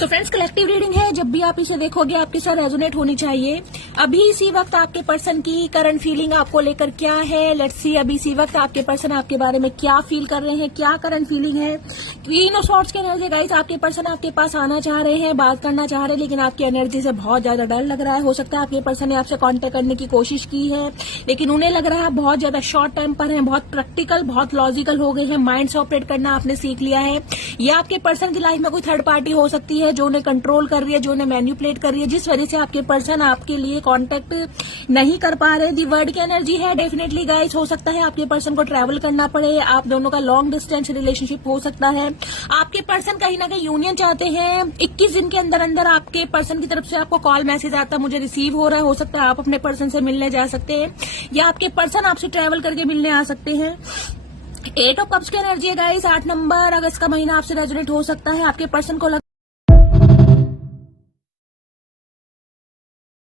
So friends, collective reading है। जब भी आप इसे देखोगे आपके साथ रेजोनेट होनी चाहिए। अभी इसी वक्त आपके पर्सन की करंट फीलिंग आपको लेकर क्या है, लेट्स सी। अभी इसी वक्त आपके पर्सन आपके बारे में क्या फील कर रहे हैं, क्या करंट फीलिंग है। क्वीन ऑफ सॉर्ड्स की एनर्जी गाइस, आपके पर्सन आपके पास आना चाह रहे हैं, बात करना चाह रहे हैं, लेकिन आपकी एनर्जी से बहुत ज्यादा डर लग रहा है। हो सकता है आपके पर्सन ने आपसे कांटेक्ट करने की कोशिश की है, लेकिन उन्हें लग रहा है बहुत ज्यादा शॉर्ट टेम्पर है, बहुत प्रैक्टिकल, बहुत लॉजिकल हो गए हैं। माइंड से ऑपरेट करना आपने सीख लिया है। या आपके पर्सन की लाइफ में कोई थर्ड पार्टी हो सकती है जो उन्हें कंट्रोल कर रही है, जो उन्हें मैन्युपुलेट कर रही है, जिस वजह से आपके पर्सन आपके लिए कांटेक्ट नहीं कर पा रहे। दी वर्ड की एनर्जी है डेफिनेटली गाइस। हो सकता है आपके पर्सन को ट्रैवल करना पड़े, आप दोनों का लॉन्ग डिस्टेंस रिलेशनशिप हो सकता है। आपके पर्सन कहीं ना कहीं यूनियन चाहते हैं। 21 दिन के अंदर अंदर आपके पर्सन की तरफ से आपको कॉल मैसेज आता है, मुझे रिसीव हो रहा है। हो सकता है आप अपने पर्सन से मिलने जा सकते हैं, या आपके पर्सन आपसे ट्रैवल करके मिलने आ सकते हैं। 8 ऑफ कप्स की एनर्जी है गाइस। 8 नंबर, अगस्त का महीना आपसे रेजोनेट हो सकता है। आपके पर्सन को